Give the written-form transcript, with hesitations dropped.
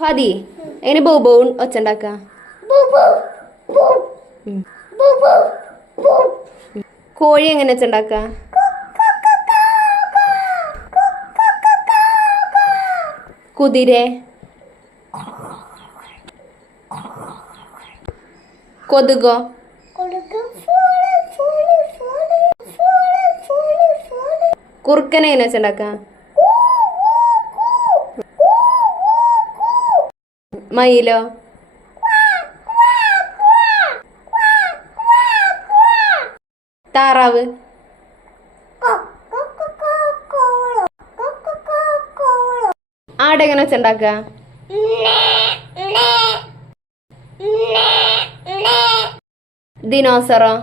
ഫാദി എങ്ങനെ ബോ ബോ ഒച്ച ഉണ്ടാക്ക കോഴി എങ്ങനെ ഒച്ച ഉണ്ടാക്ക കുതിരെ കൊതുകോ കുറുക്കനെ എങ്ങനെ ഒച്ച ഉണ്ടാക്ക മയിലോ താറാവ് ആടെങ്ങനെ വെച്ചുണ്ടാക്ക ദിനോസറോ